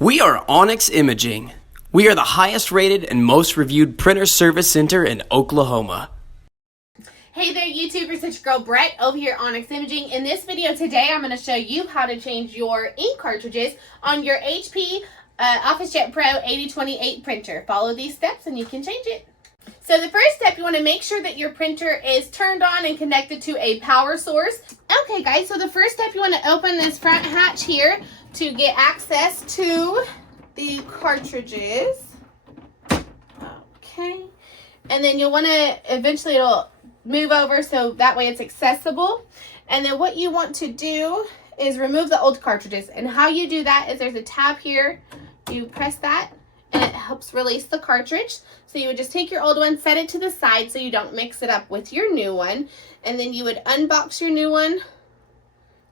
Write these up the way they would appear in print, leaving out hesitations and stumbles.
We are Onyx Imaging. We are the highest rated and most reviewed printer service center in Oklahoma. Hey there YouTubers, it's your girl Brett over here at Onyx Imaging. In this video today, I'm going to show you how to change your ink cartridges on your HP OfficeJet Pro 8028 printer. Follow these steps and you can change it. So the first step, you want to make sure that your printer is turned on and connected to a power source. Okay guys, so the first step, you want to open this front hatch here to get access to the cartridges. Okay. And then you'll want to, eventually it'll move over so that way it's accessible. And then what you want to do is remove the old cartridges. And how you do that is there's a tab here. You press that and it helps release the cartridge. So you would just take your old one, set it to the side so you don't mix it up with your new one. And then you would unbox your new one,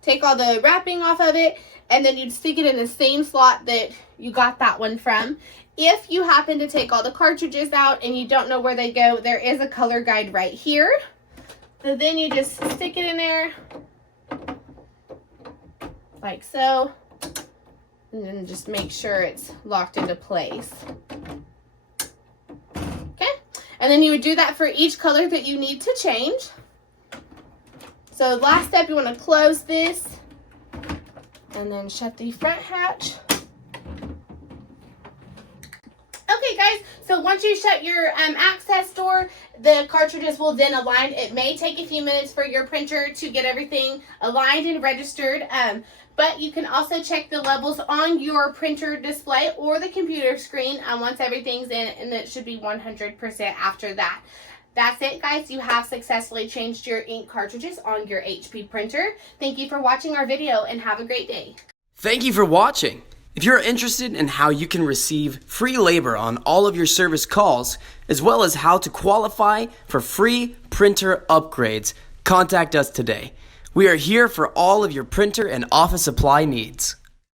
take all the wrapping off of it, and then you'd stick it in the same slot that you got that one from. If you happen to take all the cartridges out and you don't know where they go, there is a color guide right here. So then you just stick it in there like so, and then just make sure it's locked into place. Okay, and then you would do that for each color that you need to change. So last step, you want to close this and then shut the front hatch. Okay guys, so once you shut your access door, the cartridges will then align. It may take a few minutes for your printer to get everything aligned and registered, but you can also check the levels on your printer display or the computer screen once everything's in, and it should be 100% after that. That's it guys, you have successfully changed your ink cartridges on your HP printer. Thank you for watching our video and have a great day. Thank you for watching. If you're interested in how you can receive free labor on all of your service calls, as well as how to qualify for free printer upgrades, contact us today. We are here for all of your printer and office supply needs.